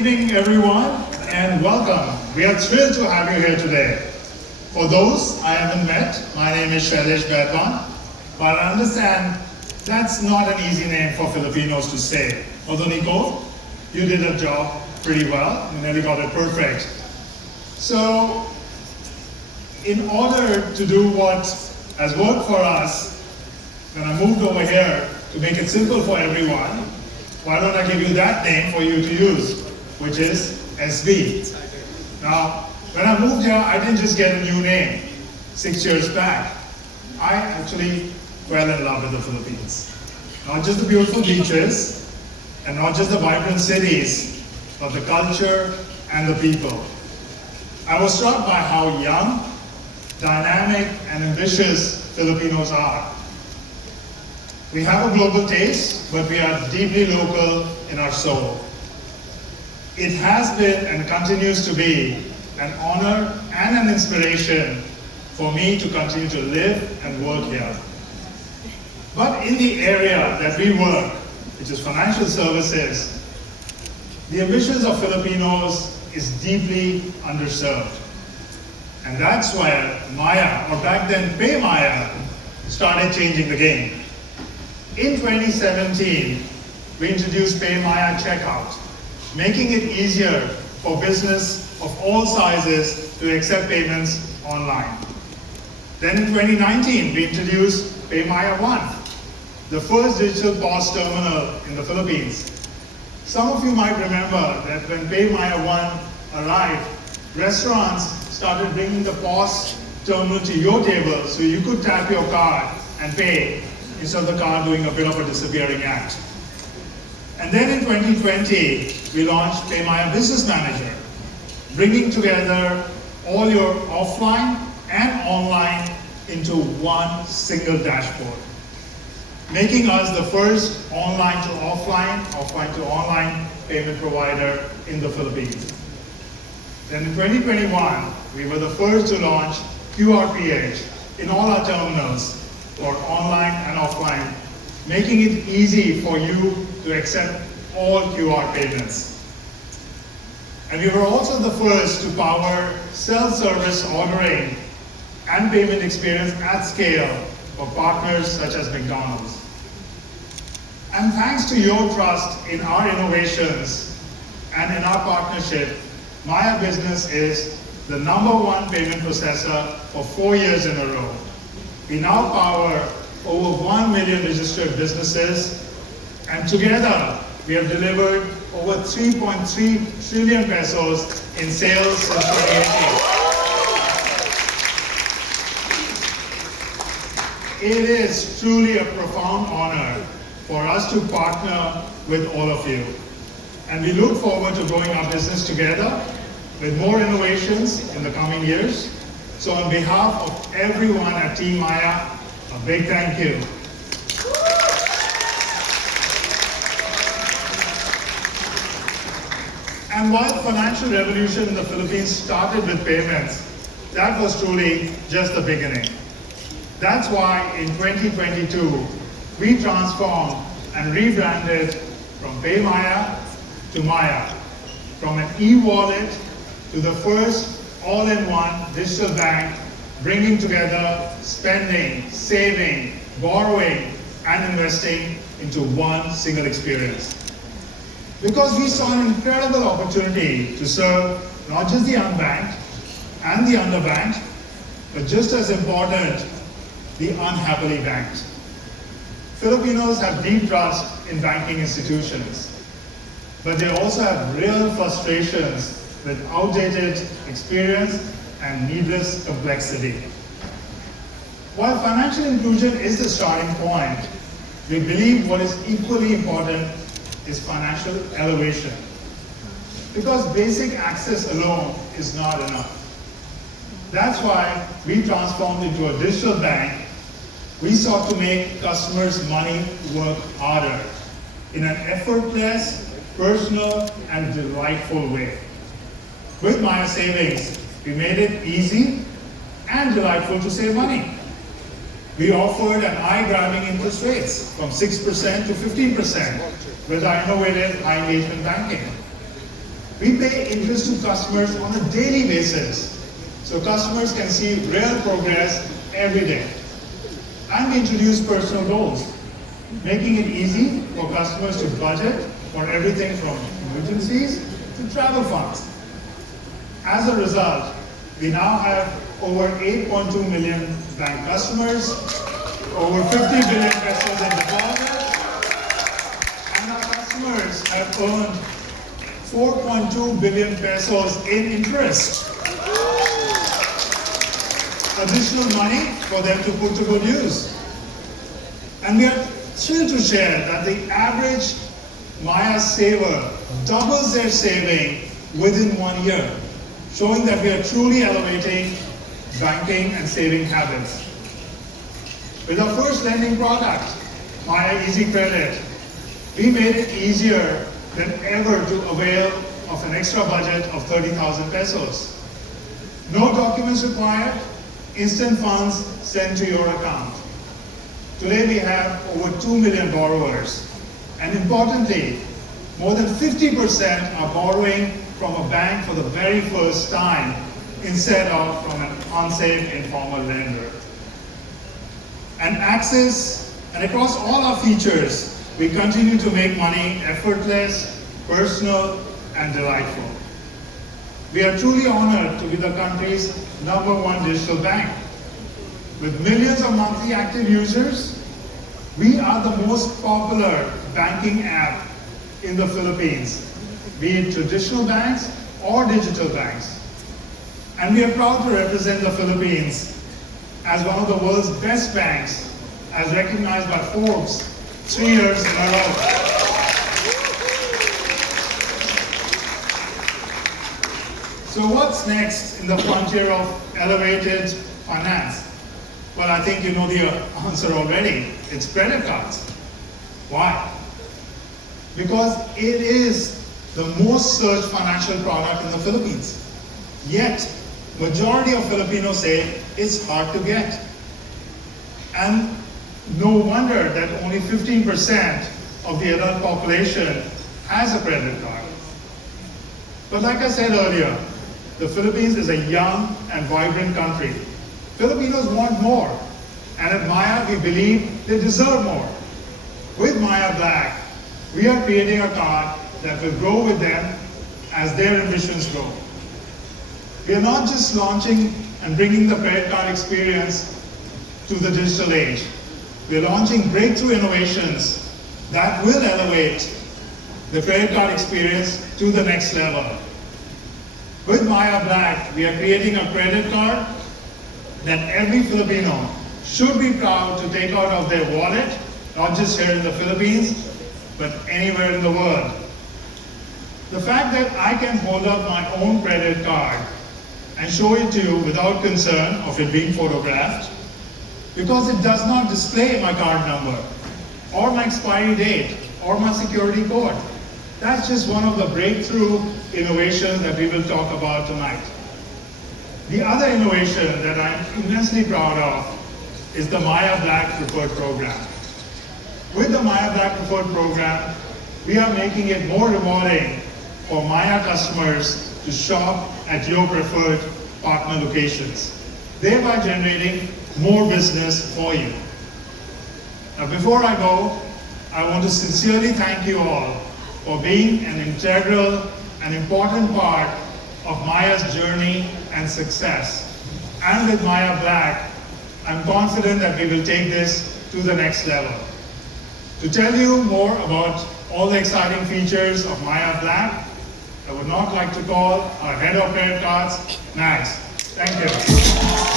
evening, everyone, and welcome. We are thrilled to have you here today. For those I haven't met, my name is Shailesh Bedwan, but I understand that's not an easy name for Filipinos to say. Although, Nico, you did a job pretty well. You nearly got it perfect. So, in order to do what has worked for us, when I moved over here to make it simple for everyone, why don't I give you that name for you to use, which is SB. Now, when I moved here, I didn't just get a new name 6 years back. I actually fell in love with the Philippines. Not just the beautiful beaches, and not just the vibrant cities, but the culture and the people. I was struck by how young, dynamic, and ambitious Filipinos are. We have a global taste, but we are deeply local in our soul. It has been and continues to be an honor and an inspiration for me to continue to live and work here. But in the area that we work, which is financial services, the ambitions of Filipinos is deeply underserved. And that's where Maya, or back then PayMaya, started changing the game. In 2017, we introduced PayMaya Checkout, making it easier for business of all sizes to accept payments online. Then in 2019, we introduced PayMaya One, the first digital POS terminal in the Philippines. Some of you might remember that when PayMaya One arrived, restaurants started bringing the POS terminal to your table so you could tap your card and pay instead of the card doing a bit of a disappearing act. And then in 2020, we launched PayMaya Business Manager, bringing together all your offline and online into one single dashboard, making us the first online to offline, offline to online payment provider in the Philippines. Then in 2021, we were the first to launch QRPH in all our terminals for online and offline, making it easy for you to accept all QR payments. And we were also the first to power self-service ordering and payment experience at scale for partners such as McDonald's. And thanks to your trust in our innovations and in our partnership, Maya Business is the #1 payment processor for 4 years in a row. We now power over 1 million registered businesses, and together we have delivered over 3.3 trillion pesos in sales since 2018. It is truly a profound honor for us to partner with all of you. And we look forward to growing our business together with more innovations in the coming years. So on behalf of everyone at Team Maya, a big thank you. And while the financial revolution in the Philippines started with payments, that was truly just the beginning. That's why in 2022, we transformed and rebranded from PayMaya to Maya, from an e-wallet to the first all-in-one digital bank, bringing together spending, saving, borrowing, and investing into one single experience. Because we saw an incredible opportunity to serve not just the unbanked and the underbanked, but just as important, the unhappily banked. Filipinos have deep trust in banking institutions, but they also have real frustrations with outdated experience and needless complexity. While financial inclusion is the starting point, we believe what is equally important is financial elevation. Because basic access alone is not enough. That's why we transformed into a digital bank. We sought to make customers' money work harder in an effortless, personal, and delightful way. With Maya Savings, we made it easy and delightful to save money. We offered an eye-grabbing interest rates from 6% to 15% with our innovative high engagement banking. We pay interest to customers on a daily basis, so customers can see real progress every day. And we introduce personal goals, making it easy for customers to budget for everything from emergencies to travel funds. As a result, we now have over 8.2 million bank customers, over 50 billion pesos in deposits, and our customers have earned 4.2 billion pesos in interest. Additional money for them to put to good use. And we are thrilled to share that the average Maya saver doubles their saving within 1 year, showing that we are truly elevating banking and saving habits. With our first lending product, Maya Easy Credit, we made it easier than ever to avail of an extra budget of 30,000 pesos. No documents required, instant funds sent to your account. Today we have over 2 million borrowers, and importantly, more than 50% are borrowing from a bank for the very first time instead of from an unsafe informal lender. And across all our features, we continue to make money effortless, personal, and delightful. We are truly honored to be the country's #1 digital bank. With millions of monthly active users, we are the most popular banking app in the Philippines, be it traditional banks or digital banks. And we are proud to represent the Philippines as one of the world's best banks, as recognized by Forbes 3 years in a row. So what's next in the frontier of elevated finance? Well, I think you know the answer already. It's credit cards. Why? Because it is the most searched financial product in the Philippines. Yet, majority of Filipinos say it's hard to get. And no wonder that only 15% of the adult population has a credit card. But like I said earlier, the Philippines is a young and vibrant country. Filipinos want more, and at Maya we believe they deserve more. With Maya Black, we are creating a card that will grow with them as their ambitions grow. We are not just launching and bringing the credit card experience to the digital age. We are launching breakthrough innovations that will elevate the credit card experience to the next level. With Maya Black, we are creating a credit card that every Filipino should be proud to take out of their wallet, not just here in the Philippines, but anywhere in the world. The fact that I can hold up my own credit card and show it to you without concern of it being photographed, because it does not display my card number, or my expiry date, or my security code. That's just one of the breakthrough innovations that we will talk about tonight. The other innovation that I'm immensely proud of is the Maya Black Preferred Program. With the Maya Black Preferred Program, we are making it more rewarding for Maya customers to shop at your preferred partner locations, thereby generating more business for you. Now, before I go, I want to sincerely thank you all for being an integral and important part of Maya's journey and success. And with Maya Black, I'm confident that we will take this to the next level. To tell you more about all the exciting features of Maya Black, I would not like to call our head of credit cards, Max. Thank you.